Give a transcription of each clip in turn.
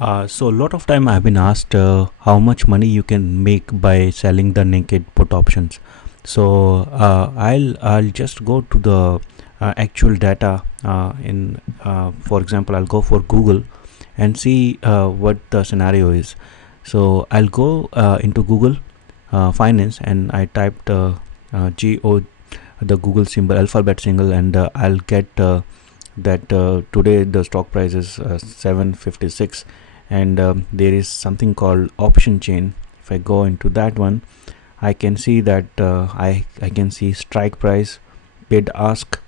So a lot of time I've been asked how much money you can make by selling the naked put options. So I'll just go to the actual data in for example I'll go for Google and see what the scenario is. So I'll go into Google Finance and I typed GO, the Google symbol alphabet symbol, and I'll get that today the stock price is 756, and there is something called option chain. If I go into that one, I can see that I can see strike price, bid ask,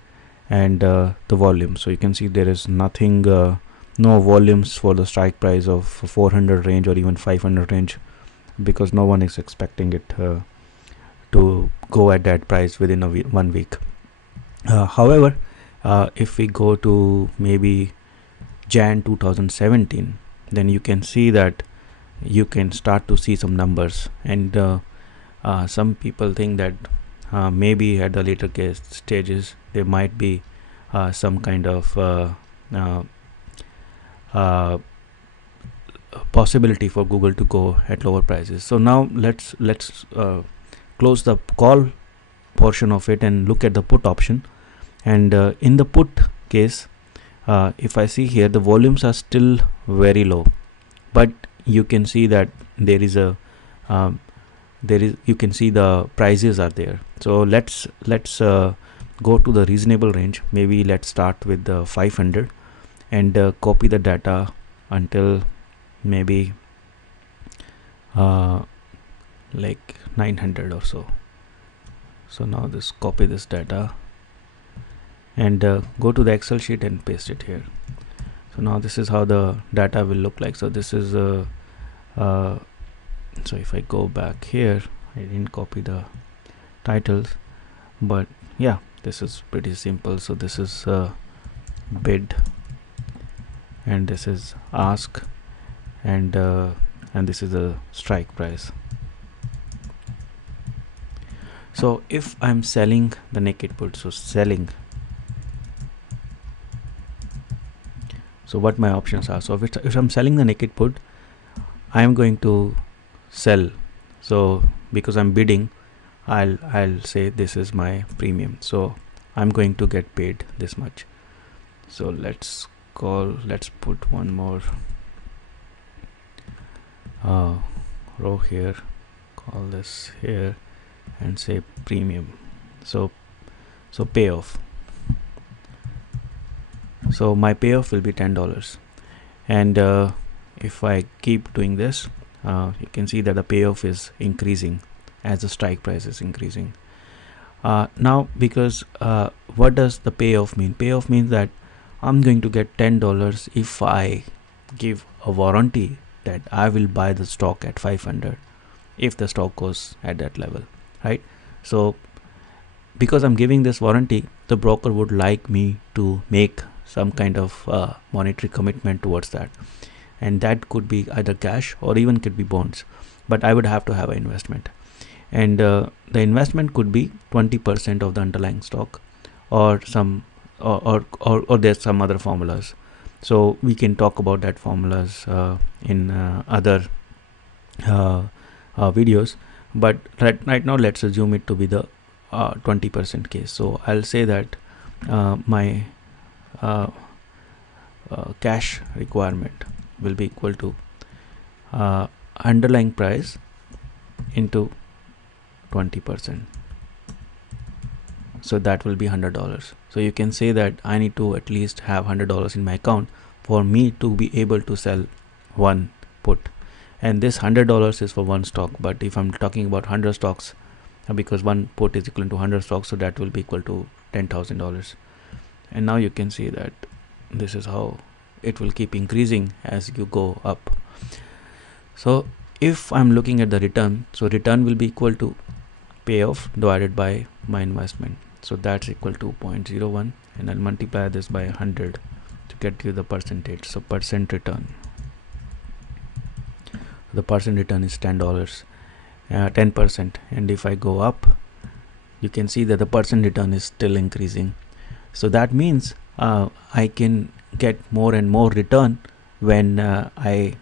and the volume. So you can see there is nothing, no volumes for the strike price of 400 range or even 500 range, because no one is expecting it to go at that price within 1 week. However, if we go to maybe Jan 2017, then you can see that you can start to see some numbers, and some people think that maybe at the later case stages there might be some kind of uh, uh, possibility for Google to go at lower prices. So now let's close the call portion of it and look at the put option. And in the put case, if I see here, the volumes are still very low, but you can see that there is a you can see the prices are there. So let's go to the reasonable range. Maybe let's start with the 500 and copy the data until maybe like 900 or so. So now this copy this data and go to the Excel sheet and paste it here. So now this is how the data will look like. So this is so if I go back here, I didn't copy the titles, but yeah, this is pretty simple. So this is bid, and this is ask, and this is the strike price. So if I'm selling the naked put, so selling, so what my options are. So if I'm selling the naked put, I am going to sell. So because I'm bidding, I'll say this is my premium, so I'm going to get paid this much. So let's put one more row here, call this here, and say premium. So payoff. So my payoff will be $10, and if I keep doing this, you can see that the payoff is increasing as the strike price is increasing. Now, because what does the payoff mean? Payoff means that I'm going to get $10 if I give a warranty that I will buy the stock at 500 if the stock goes at that level, right? So because I'm giving this warranty, the broker would like me to make some kind of monetary commitment towards that, and that could be either cash or even could be bonds, but I would have to have an investment, and the investment could be 20% of the underlying stock, or some or there's some other formulas. So we can talk about that formulas in other videos, but right now let's assume it to be the 20% case. So I'll say that my cash requirement will be equal to underlying price into 20%. So that will be $100. So you can say that I need to at least have $100 in my account for me to be able to sell one put, and this $100 is for one stock. But if I'm talking about 100 stocks, because one put is equal to 100 stocks, so that will be equal to $10,000. And now you can see that this is how it will keep increasing as you go up. So if I'm looking at the return, so return will be equal to payoff divided by my investment. So that's equal to 0.01, and I'll multiply this by 100 to get you the percentage. So percent return, the percent return is $10, 10%. And if I go up, you can see that the percent return is still increasing. So that means I can get more and more return when I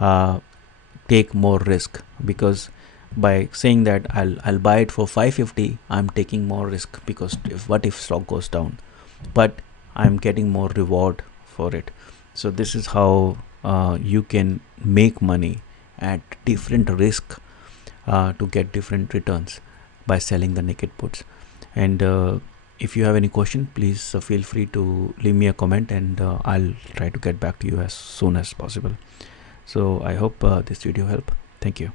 uh, take more risk, because by saying that I'll buy it for 550, I'm taking more risk, because if stock goes down, but I'm getting more reward for it. So this is how you can make money at different risk to get different returns by selling the naked puts. And if you have any question, please feel free to leave me a comment, and I'll try to get back to you as soon as possible. So I hope this video helped. Thank you.